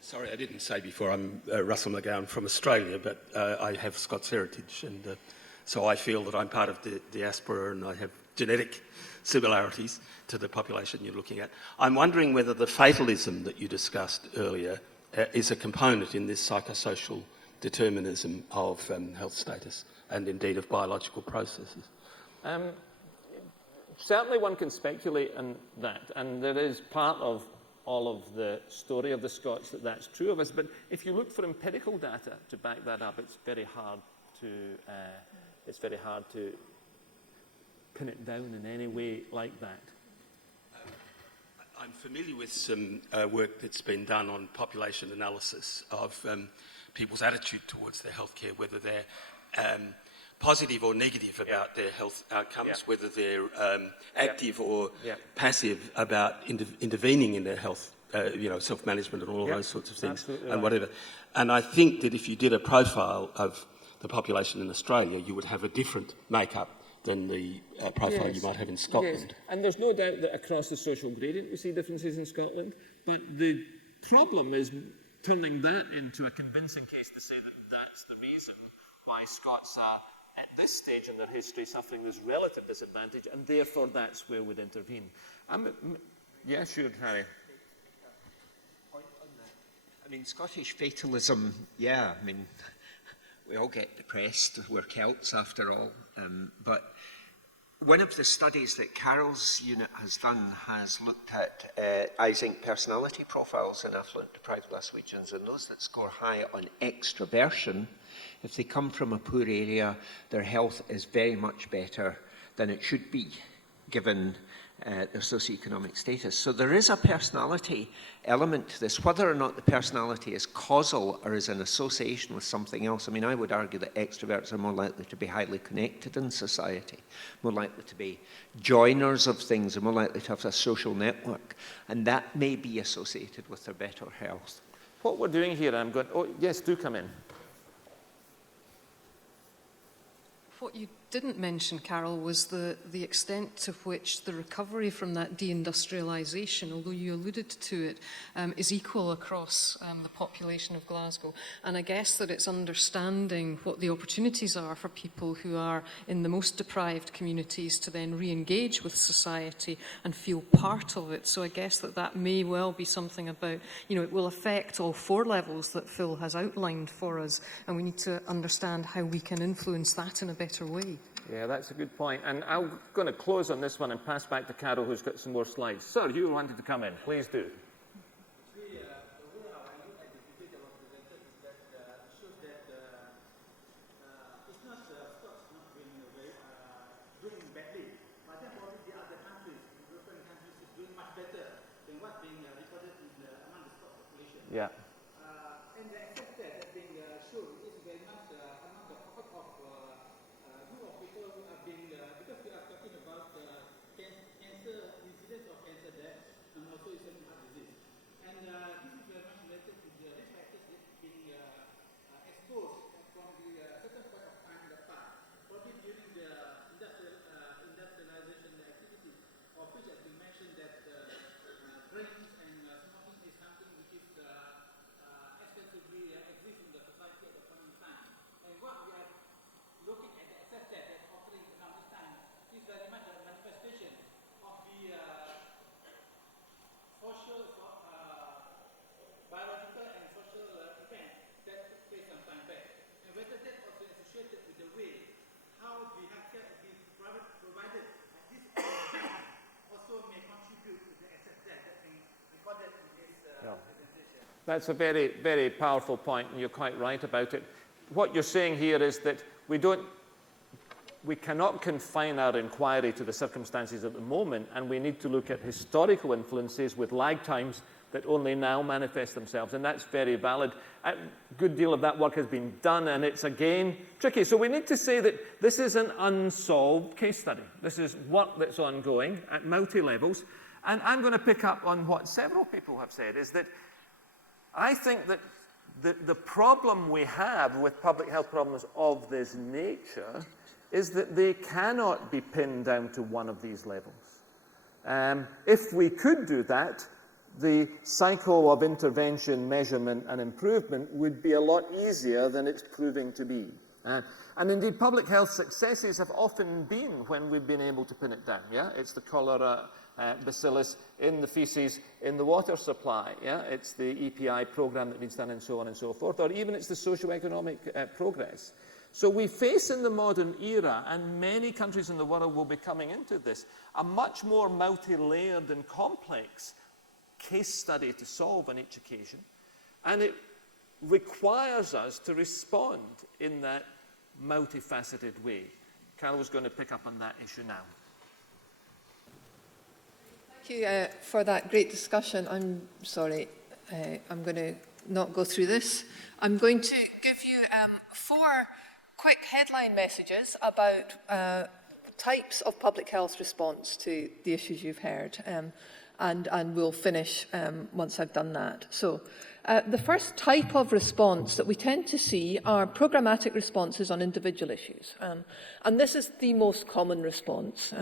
Sorry, I didn't say before, I'm Russell McGowan from Australia, but I have Scots heritage, and so I feel that I'm part of the diaspora and I have genetic similarities to the population you're looking at. I'm wondering whether the fatalism that you discussed earlier is a component in this psychosocial determinism of health status and indeed of biological processes. Certainly one can speculate on that, and there is part of all of the story of the Scots that that's true of us, but if you look for empirical data to back that up, it's very hard to pin it down in any way like that. I'm familiar with some work that's been done on population analysis of people's attitude towards their healthcare, whether they're positive or negative about their health outcomes, whether they're active or passive about intervening in their health, self-management and all those sorts of things, and whatever. And I think that if you did a profile of the population in Australia, you would have a different makeup than the profile you might have in Scotland. Yes. And there's no doubt that across the social gradient we see differences in Scotland, but the problem is turning that into a convincing case to say that that's the reason why Scots are, at this stage in their history, suffering this relative disadvantage, and therefore that's where we'd intervene. Yeah, sure, Harry. I mean, Scottish fatalism, we all get depressed. We're Celts after all. But one of the studies that Carol's unit has done has looked at, I think, personality profiles in affluent deprived Glaswegians, and those that score high on extroversion, if they come from a poor area, their health is very much better than it should be, given their socioeconomic status. So there is a personality element to this. Whether or not the personality is causal or is in association with something else, I mean, I would argue that extroverts are more likely to be highly connected in society, more likely to be joiners of things, and more likely to have a social network, and that may be associated with their better health. What we're doing here, I'm going, oh, yes, do come in. What you didn't mention, Carol, was the extent to which the recovery from that deindustrialisation, although you alluded to it, is equal across the population of Glasgow. And I guess that it's understanding what the opportunities are for people who are in the most deprived communities to then re-engage with society and feel part of it. So I guess that may well be something about, it will affect all 4 levels that Phil has outlined for us, and we need to understand how we can influence that in a better way. Yeah, that's a good point. And I'm going to close on this one and pass back to Carol, who's got some more slides. Sir, you wanted to come in. Please do. Yeah. And the effect that being shown is very much among the pocket of group of people who are being, because we are talking about cancer, incidence of cancer death, and also certain heart disease. And this is very much related to the risk factors that being exposed from the certain point of time in the past, probably during the industrialization activities, of which, as you mentioned, that drinks and smoking is something which is extensively exist in the society at the point in time. And what we are looking at the asset that's offering now this time is very much a manifestation of the social, biological and social events that took place some time back. And whether that's also associated with the way how the healthcare is being provided at this time also may contribute to the asset that's being recorded in this presentation. That's a very, very powerful point, and you're quite right about it. What you're saying here is that we cannot confine our inquiry to the circumstances at the moment, and we need to look at historical influences with lag times, that only now manifest themselves, and that's very valid. A good deal of that work has been done, and it's again tricky. So we need to say that this is an unsolved case study. This is work that's ongoing at multi-levels, and I'm going to pick up on what several people have said, is that I think that the problem we have with public health problems of this nature is that they cannot be pinned down to one of these levels. If we could do that, the cycle of intervention, measurement, and improvement would be a lot easier than it's proving to be. And indeed, public health successes have often been when we've been able to pin it down. Yeah, it's the cholera bacillus in the feces in the water supply. Yeah, it's the EPI program that needs done, and so on and so forth. Or even it's the socio-economic progress. So we face in the modern era, and many countries in the world will be coming into this, a much more multi-layered and complex case study to solve on each occasion, and it requires us to respond in that multifaceted way. Carol was going to pick up on that issue now. Thank you for that great discussion. I'm sorry, I'm going to not go through this. I'm going to give you 4 quick headline messages about types of public health response to the issues you've heard. And we'll finish once I've done that. So the first type of response that we tend to see are programmatic responses on individual issues. And this is the most common response.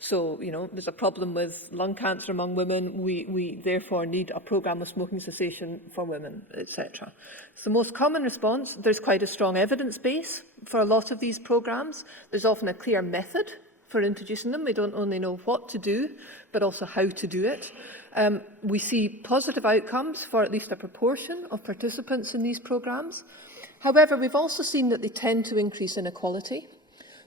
So, you know, there's a problem with lung cancer among women. We therefore need a programme of smoking cessation for women, etc. It's the most common response. There's quite a strong evidence base for a lot of these programmes. There's often a clear method for introducing them. We don't only know what to do, but also how to do it. We see positive outcomes for at least a proportion of participants in these programmes. However, we've also seen that they tend to increase inequality.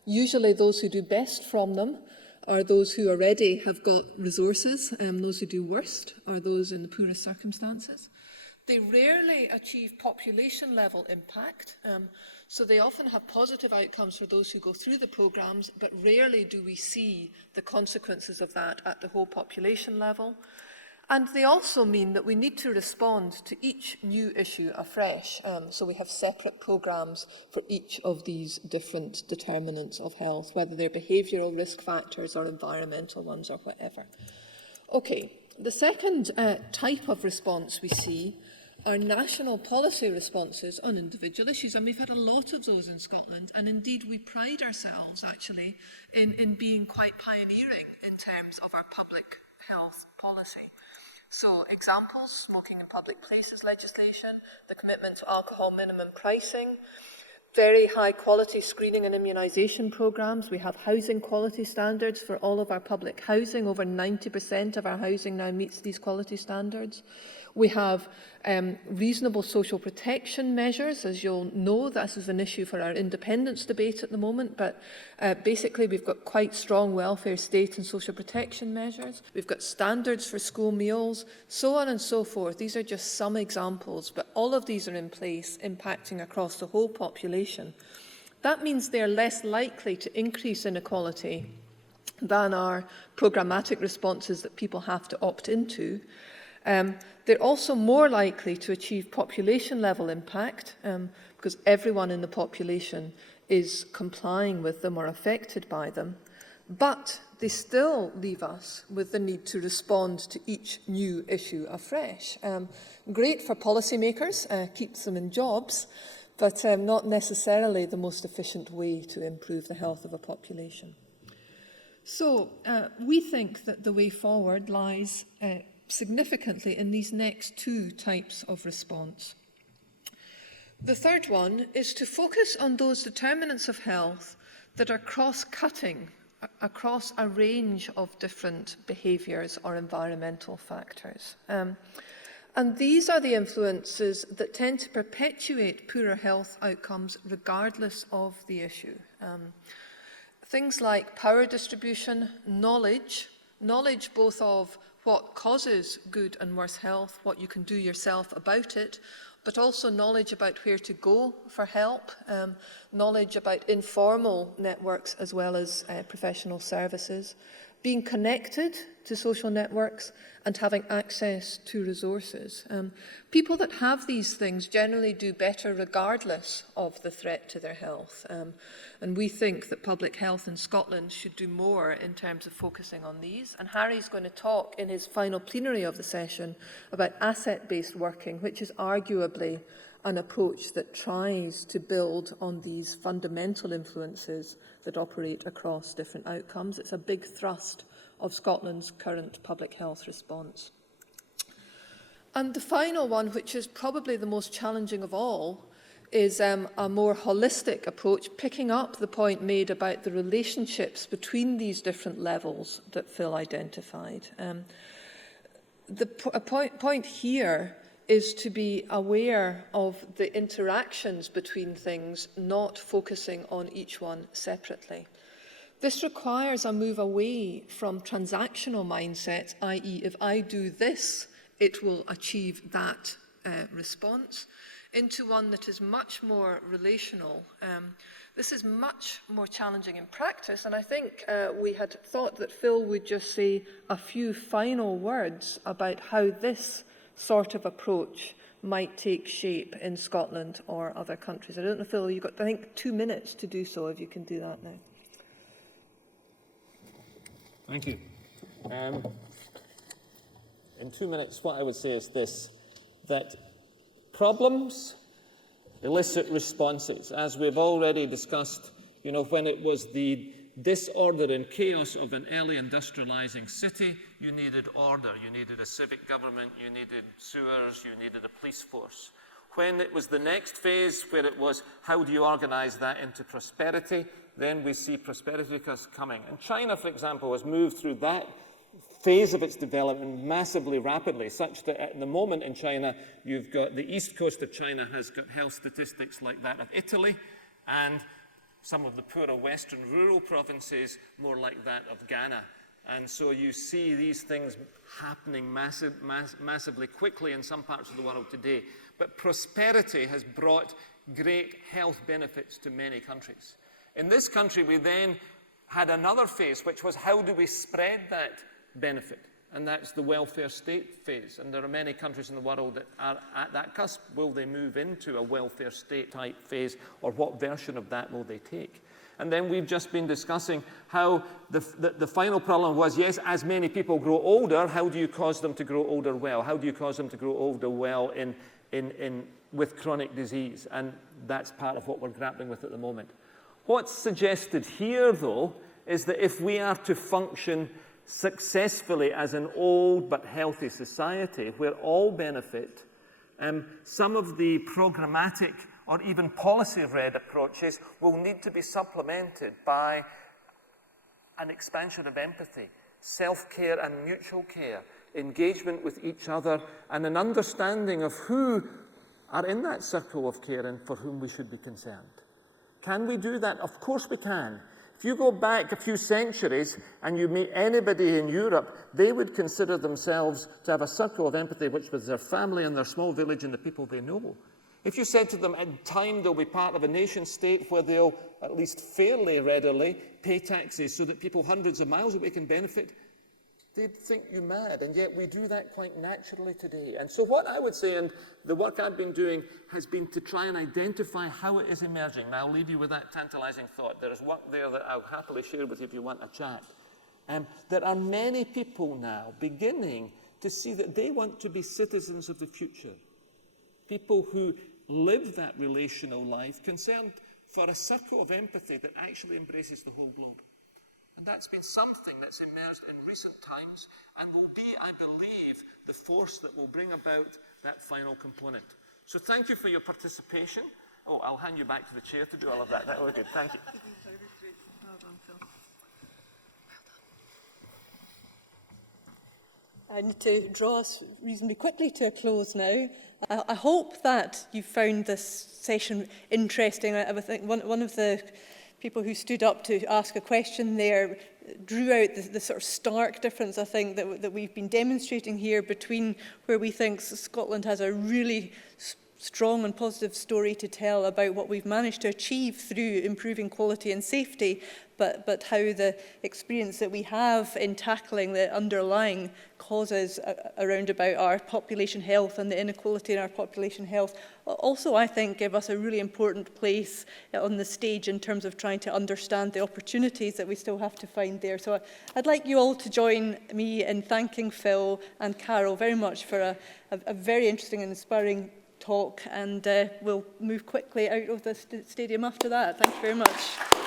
Usually those who do best from them are those who already have got resources, those who do worst are those in the poorest circumstances. They rarely achieve population-level impact, so they often have positive outcomes for those who go through the programmes, but rarely do we see the consequences of that at the whole population level. And they also mean that we need to respond to each new issue afresh, so we have separate programmes for each of these different determinants of health, whether they're behavioural risk factors or environmental ones or whatever. Okay, the second type of response we see are national policy responses on individual issues, and we've had a lot of those in Scotland, and indeed we pride ourselves actually in being quite pioneering in terms of our public health policy. So examples: smoking in public places legislation, the commitment to alcohol minimum pricing, very high quality screening and immunisation programmes. We have housing quality standards for all of our public housing. Over 90% of our housing now meets these quality standards. We have reasonable social protection measures. As you'll know, this is an issue for our independence debate at the moment, but basically we've got quite strong welfare state and social protection measures. We've got standards for school meals, so on and so forth. These are just some examples, but all of these are in place, impacting across the whole population. That means they're less likely to increase inequality than our programmatic responses that people have to opt into. They're also more likely to achieve population-level impact because everyone in the population is complying with them or affected by them. But they still leave us with the need to respond to each new issue afresh. Great for policymakers, keeps them in jobs, but not necessarily the most efficient way to improve the health of a population. So we think that the way forward lies significantly in these next 2 types of response. The third one is to focus on those determinants of health that are cross-cutting across a range of different behaviours or environmental factors. And these are the influences that tend to perpetuate poorer health outcomes regardless of the issue. Things like power distribution, knowledge both of what causes good and worse health, what you can do yourself about it, but also knowledge about where to go for help, knowledge about informal networks as well as professional services, being connected to social networks, and having access to resources. People that have these things generally do better regardless of the threat to their health. And we think that public health in Scotland should do more in terms of focusing on these. And Harry's going to talk in his final plenary of the session about asset-based working, which is arguably an approach that tries to build on these fundamental influences that operate across different outcomes. It's a big thrust of Scotland's current public health response. And the final one, which is probably the most challenging of all, is a more holistic approach, picking up the point made about the relationships between these different levels that Phil identified. The point here is to be aware of the interactions between things, not focusing on each one separately. This requires a move away from transactional mindsets, i.e. if I do this, it will achieve that response, into one that is much more relational. This is much more challenging in practice, and I think we had thought that Phil would just say a few final words about how this sort of approach might take shape in Scotland or other countries. I don't know, Phil, you've got, I think, 2 minutes to do so, if you can do that now. Thank you. In 2 minutes, what I would say is this, that problems elicit responses. As we've already discussed, you know, when it was the disorder and chaos of an early industrializing city, you needed order, you needed a civic government, you needed sewers, you needed a police force. When it was the next phase, where it was, how do you organize that into prosperity, then we see prosperity coming. And China, for example, has moved through that phase of its development massively rapidly, such that at the moment in China, you've got the east coast of China has got health statistics like that of Italy, and some of the poorer western rural provinces more like that of Ghana. And so you see these things happening massively quickly in some parts of the world today. But prosperity has brought great health benefits to many countries. In this country, we then had another phase, which was how do we spread that benefit? And that's the welfare state phase. And there are many countries in the world that are at that cusp. Will they move into a welfare state type phase, or what version of that will they take? And then we've just been discussing how the final problem was, yes, as many people grow older, how do you cause them to grow older well? How do you cause them to grow older well with chronic disease? And that's part of what we're grappling with at the moment. What's suggested here, though, is that if we are to function successfully as an old but healthy society where all benefit, some of the programmatic or even policy-led approaches will need to be supplemented by an expansion of empathy, self-care and mutual care, engagement with each other, and an understanding of who are in that circle of care and for whom we should be concerned. Can we do that? Of course we can. If you go back a few centuries and you meet anybody in Europe, they would consider themselves to have a circle of empathy, which was their family and their small village and the people they know. If you said to them, in time they'll be part of a nation state where they'll, at least fairly readily, pay taxes so that people hundreds of miles away can benefit, they'd think you mad, and yet we do that quite naturally today. And so what I would say, and the work I've been doing, has been to try and identify how it is emerging. And I'll leave you with that tantalizing thought. There is work there that I'll happily share with you if you want a chat. There are many people now beginning to see that they want to be citizens of the future. People who live that relational life, concerned for a circle of empathy that actually embraces the whole globe. And that's been something that's emerged in recent times and will be, I believe, the force that will bring about that final component. So thank you for your participation. Oh, I'll hand you back to the chair to do all of that. That was good. Thank you. Well done, Phil. I need to draw us reasonably quickly to a close now. I hope that you found this session interesting. I think one of the people who stood up to ask a question there drew out the sort of stark difference, I think, that we've been demonstrating here between where we think Scotland has a really strong and positive story to tell about what we've managed to achieve through improving quality and safety, but how the experience that we have in tackling the underlying causes around about our population health and the inequality in our population health also, I think, give us a really important place on the stage in terms of trying to understand the opportunities that we still have to find there. So I'd like you all to join me in thanking Phil and Carol very much for a very interesting and inspiring talk, and we'll move quickly out of the stadium after that. Thank you very much.